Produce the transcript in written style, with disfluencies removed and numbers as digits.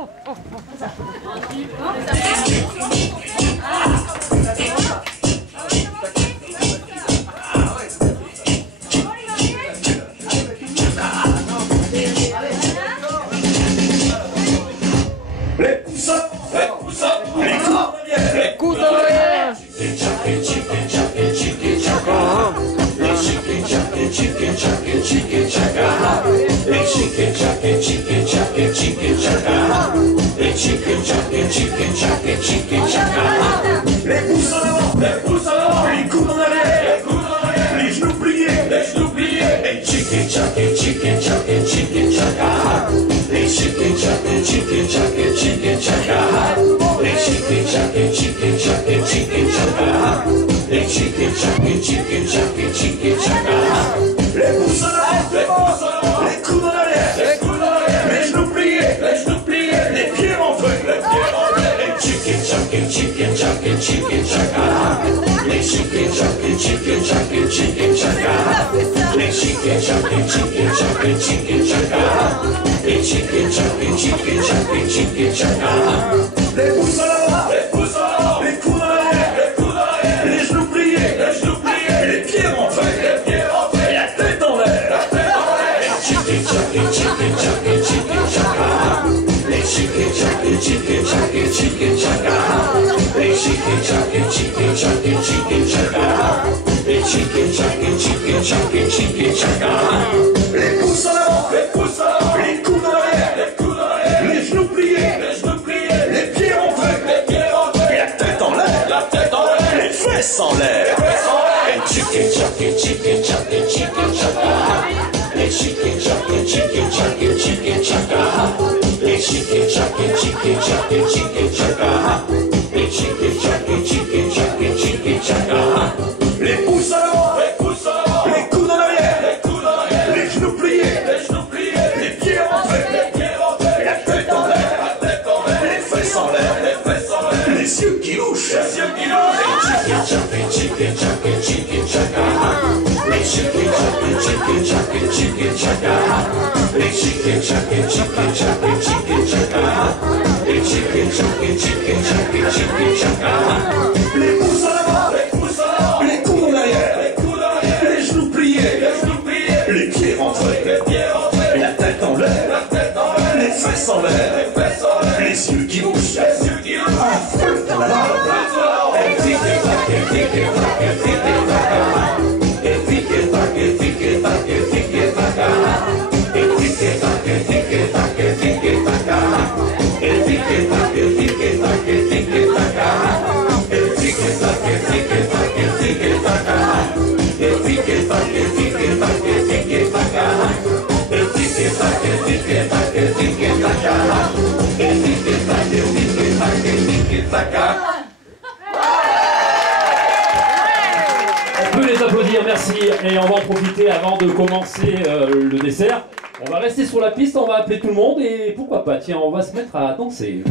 Les pouces en avant, les coudes en arrière, les genoux pliés, et chicken chaka, chicken chaka, chicken chaka. Les chicken chaka, chicken chaka, chicken chaka. Les chicken chaka, chicken chaka, chicken chaka. Les chicken chaka, chicken chaka, chicken chaka. Les pouces en avant, les coudes en arrière, les genoux pliés, les pieds rentrés, les chicken chaka, chicken chaka, chicken chaka. Les chicken chaka, chicken chaka, chicken chaka. Les chicken chaka, chicken chaka, chicken chaka. Les chicken chaka, chicken chaka, chicken chaka. Les pouces en avant, les coudes en arrière, les genoux pliés, les pieds rentrés, la tête en l'air. Les chicken chaka, chicken chaka, chicken chaka. Les chicken chaka, chicken chaka, chicken chaka. Les chicken chaka, chicken chaka, chicken chaka. Les chicken chaka, chicken chaka, chicken chaka. Les pouces en avant, les coudes en arrière, les genoux pliés, les pieds rentrés, la tête en l'air, les fesses en l'air. Les chicken chaka, chicken chaka, chicken chaka. Les chicken chaka, chicken chaka, chicken chaka. Les chicken chaka, chicken chaka, chicken chaka. Les chicken chaka, chicken chaka, chicken chaka. Les pouces en avant, les coudes en arrière, les genoux pliés, les pieds rentrés, la tête en l'air, les fesses en l'air, les yeux qui louchent. Les chicken chaka, chicken chaka, chicken chaka. Les chicken chaka, chicken chaka, chicken chaka. Les chicken chaka, chicken chaka, chicken chaka. Les chicken chaka, chicken chaka, chicken chaka. Les pouces en avant, les coudes en arrière, les genoux pliés, les pieds rentrés, la tête en l'air, les fesses en l'air, les yeux qui bougent. Un feu dans la lave. On peut les applaudir, merci. Et on va en profiter avant de commencer le dessert. On va rester sur la piste, on va appeler tout le monde et pourquoi pas, tiens, on va se mettre à danser.